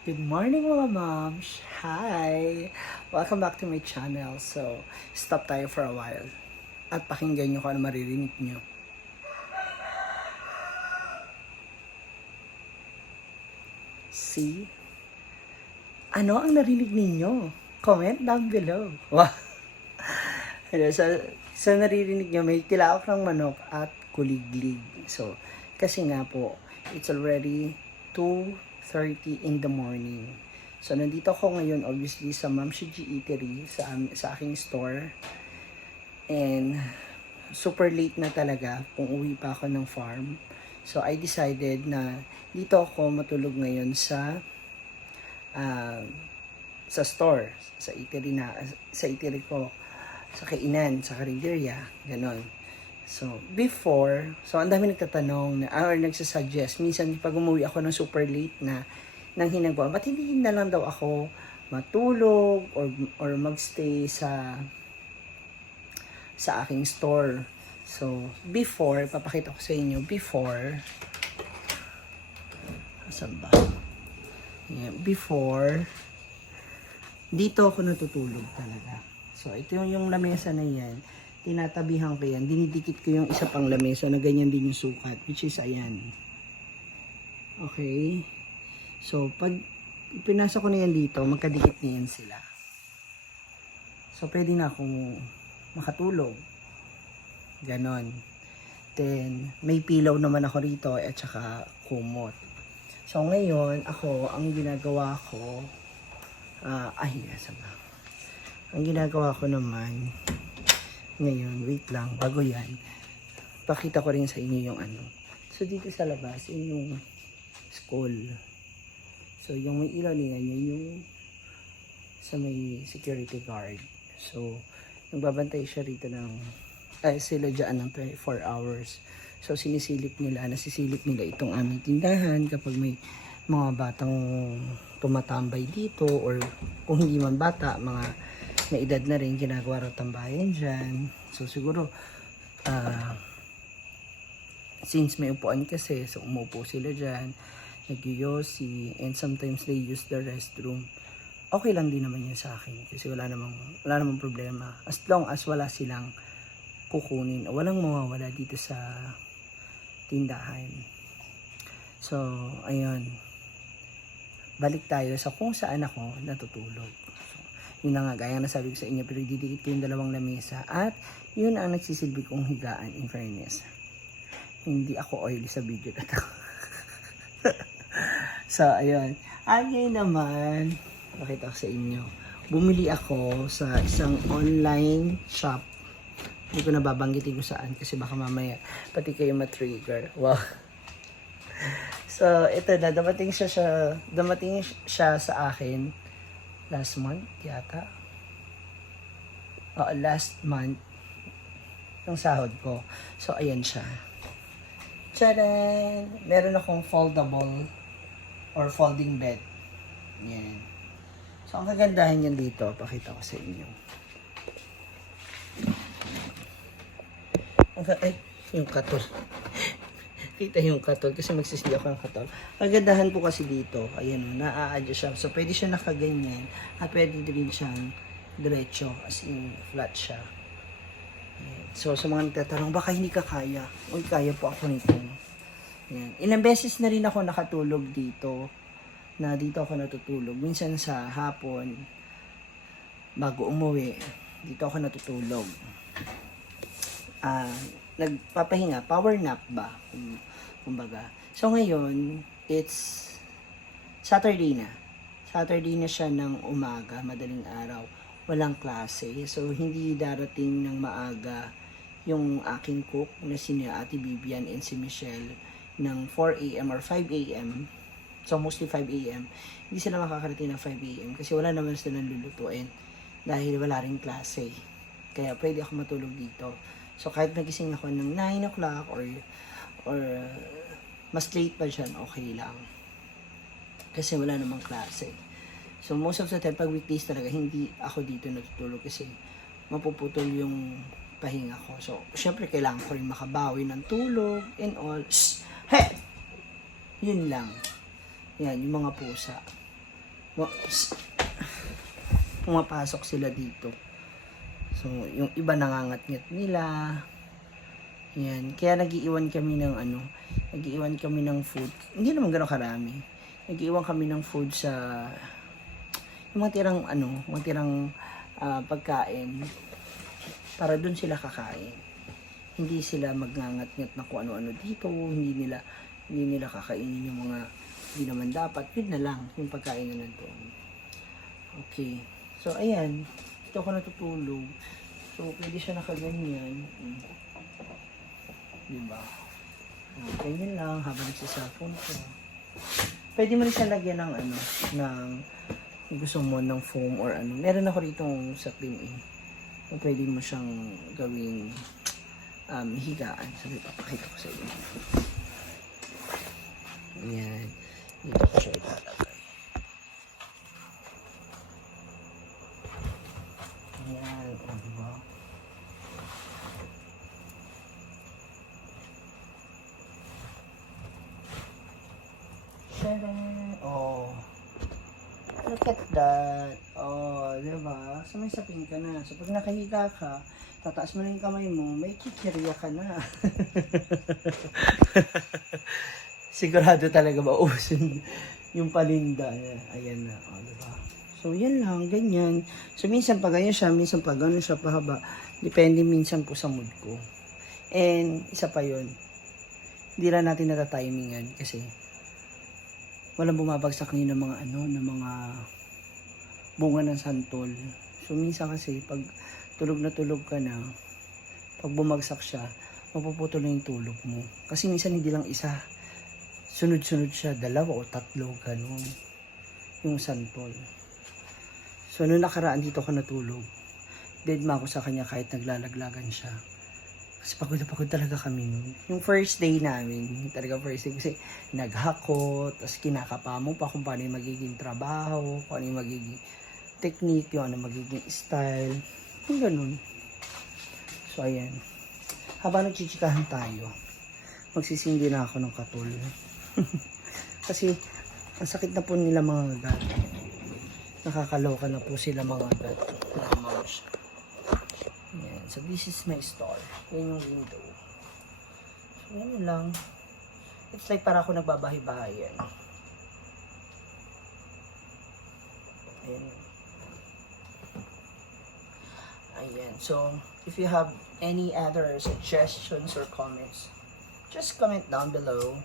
Good morning mga moms! Hi! Welcome back to my channel. So, stop tayo for a while. At pakinggan nyo kung ano maririnig nyo. See? Ano ang narinig ninyo? Comment down below. Wow! Sa naririnig nyo, may tilaok ng manok at kuliglig. So, kasi nga po, it's already 2:30 in the morning. So, nandito ako ngayon, obviously, sa Ma'am Shiji Eatery, sa aking store. And, super late na talaga kung uwi pa ako ng farm. So, I decided na dito ako matulog ngayon uh, sa store, sa eatery ko, sa kainan, sa karinderya, ganon. So, ang dami nagtatanong or nagsasuggest, minsan pag umuwi ako ng super late na, nang hinagawa, ba't hindi na lang daw ako matulog or magstay sa aking store. So, papakita ko sa inyo, asan ba? Yeah, dito ako natutulog talaga. So, ito yung lamesa na yan. Tinatabihan ko yan. Dinidikit ko yung isa pang lamesa na ganyan din yung sukat. Which is, ayan. Okay. So, pag pinasa ko na yan dito, magkadikit na yan sila. So, pwede na akong makatulog. Ganon. Then, may pillow naman ako rito at saka kumot. So, ngayon, ang ginagawa ko, ang ginagawa ko naman, ngayon, wait lang, bago yan, pakita ko rin sa inyo yung ano. So, dito sa labas, yung school. So, yung may ilaw niya, yung sa may security guard. So, nagbabantay siya rito sila dyan ng 24 hours. So, nasisilip nila itong aming tindahan kapag may mga batang tumatambay dito or kung hindi man bata, mga may edad na rin, ginagawa raw tambayan dyan. So, siguro, since may upuan kasi, so umupo sila dyan, nagyoyosi, and sometimes they use the restroom. Okay lang din naman yan sa akin kasi wala namang problema. As long as wala silang kukunin o walang mawawala dito sa tindahan. So, ayun. Balik tayo sa kung saan ako natutulog. So, yun na nga, gaya na sabi ko sa inyo, pero didikit ko yung dalawang lamesa at yun ang nagsisilbi kong higaan, in fairness. Hindi ako oily sa video na to. So, ayun. At ngayon naman, pakita ko sa inyo. Bumili ako sa isang online shop. Hindi ko nababanggitin ko saan kasi baka mamaya pati kayo matrigger. Wow. So, ito na. Dumating siya sa akin last month yata. Last month yung sahod ko. So, ayan siya. Tcharan! Meron akong foldable or folding bed. Yan. So, ang kagandahan yan dito, pakita ko sa inyo. Yung katol. Kita yung katol kasi magsisili ako ng katol. Kagandahan po kasi dito, ayan, na-a-adjust siya. So, pwede siya nakaganyan at pwede din siyang diretso, as in flat siya. Ayan. So, sa mga nagtatanong, baka hindi ka kaya? Uy, kaya po ako nito. Ayan. Ilang beses na rin ako nakatulog dito, dito ako natutulog. Minsan sa hapon, bago umuwi, dito ako natutulog. Nagpapahinga, power nap ba? Kumbaga. So ngayon, it's Saturday na. Saturday na siya ng umaga, madaling araw. Walang klase. So hindi darating ng maaga yung aking cook na si Ate Bibian and si Michelle ng 4 a.m. or 5 a.m. So mostly 5 a.m. Hindi sila makakarating ng 5 a.m. kasi wala naman silang lulutuin dahil wala ring klase. Kaya pwede ako matulog dito. So, kahit nagising ako ng 9 o'clock or mas late pa dyan, okay lang. Kasi wala namang klase. So, most of the time, pag weekdays talaga, hindi ako dito natutulog kasi mapuputol yung pahinga ko. So, syempre, kailangan ko rin makabawi ng tulog and all. Shhh! Hey! Yun lang. Yan, yung mga pusa. pumapasok sila dito. So, yung iba nangangat-ngat nila. Yan. Kaya nagiiwan kami ng nagiiwan kami ng food. Hindi naman gano'ng karami. Nagiiwan kami ng food sa yung mga tirang pagkain para doon sila kakain. Hindi sila magngangat-ngat na kung ano-ano dito, hindi nila kakainin yung mga hindi naman dapat. Yun na lang yung pagkain na nandun. Okay. So ayan, dito ako natutulog. So pwede siya nakaganyan. Diba? Ganyan lang habang nagsiselfone ko. Pwede mo rin siya lagyan ng ng gusto mo ng foam or ano. Meron ako rito sapin pwede mo siyang gawing higaan. Sabi, papakita ko sa inyo. Ayan. Dito ko siya ilalagay. Ayan. O, diba? Oh. Look at that. Oh, diba? So, may sapin ka na. So, pag nakahiga ka, tataas mo na yung kamay mo, may kikirya ka na. Sigurado talaga mauusin yung paninda niya. Ayan na. O, diba? So, yan lang. Ganyan. So, minsan pa ganyan siya, minsan pa gano'n siya pahaba. Depende minsan po sa mood ko. And, isa pa yun. Hindi lang natin natatimingan kasi walang bumabagsak ngayon ng mga ng mga bunga ng santol. So, minsan kasi, pag tulog na tulog ka na, pag bumagsak siya, mapuputol na yung tulog mo. Kasi minsan hindi lang isa, sunod-sunod siya, 2 o 3, ganun, yung santol. So, noong nakaraan dito ako natulog, dead ma ako sa kanya kahit naglalaglagan siya. Kasi pagod na pagod talaga kami nun. Yung first day namin, talaga first day, kasi naghakot, tapos kinakapa mo pa kung paano yung magiging trabaho, kung ano yung magiging technique, yung ano magiging style, yung ganun. So, ayan. Habang nagchichikahan tayo, magsisindi na ako ng katul. Kasi, ang sakit na po nila mga gat. Nakakaloka na po sila mga gat. Mouse. Ayan. So, this is my store. Yan yung window. So, yan lang. It's like para ako nagbabahay-bahayan. Ayan. Ayan. So, if you have any other suggestions or comments, just comment down below.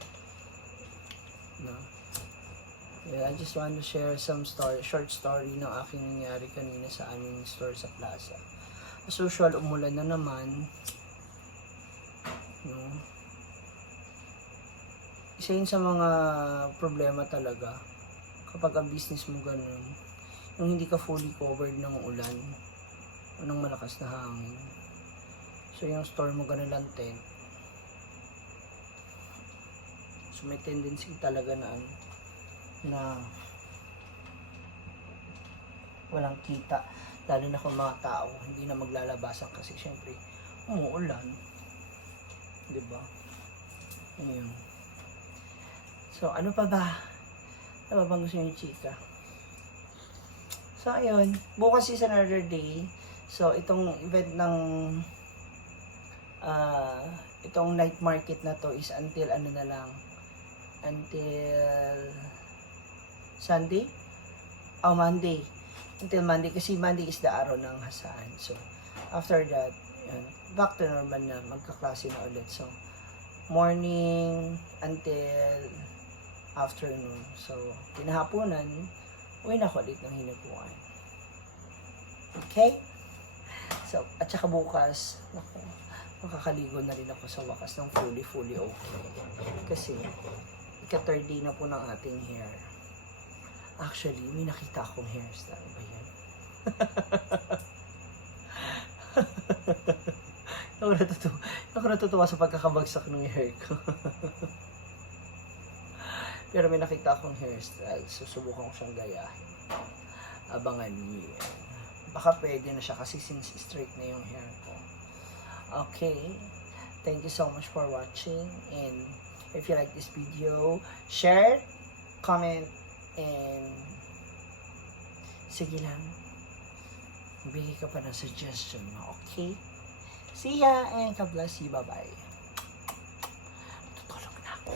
No? Yeah, I just want to share some short story ng aking nangyari kanina sa aming store sa plaza. As usual, umulan na naman. No? Isa yun sa mga problema talaga kapag ang business mo ganun, yung hindi ka fully covered ng ulan o ng malakas na hangin. So yung store mo ganun lang tent. So may tendency talaga na walang kita, lalo na kung mga tao hindi na maglalabasan kasi syempre umuulan, diba? Ayun. So ano pa ba bang gusto niyo chika? So ayun, bukas is another day. So itong event ng itong night market na to is until until Sunday? Monday. Until Monday, kasi Monday is the araw ng hasaan. So, after that, yun, back to normal na, magkaklase na ulit. So, morning until afternoon. So, kinahaponan, uwi na ko ulit ng hinupuan. Okay? So, at saka bukas, naku, makakaligo na rin ako sa wakas ng fully okay. Kasi, ika-third day na po ng ating hair. Actually, may nakita akong hairstyle ba yan? Ako natutuwa sa pagkakabagsak ng hair ko. Pero may nakita akong hairstyle. Susubukan ko siyang gayahin. Abangan niyo. Baka pwede na siya kasi since straight na yung hair ko. Okay. Thank you so much for watching. And if you like this video, share, comment, and Sige lang. Bigay ka pa ng suggestion mo, okay? See ya and God bless you. Bye-bye. Tutulog na ako.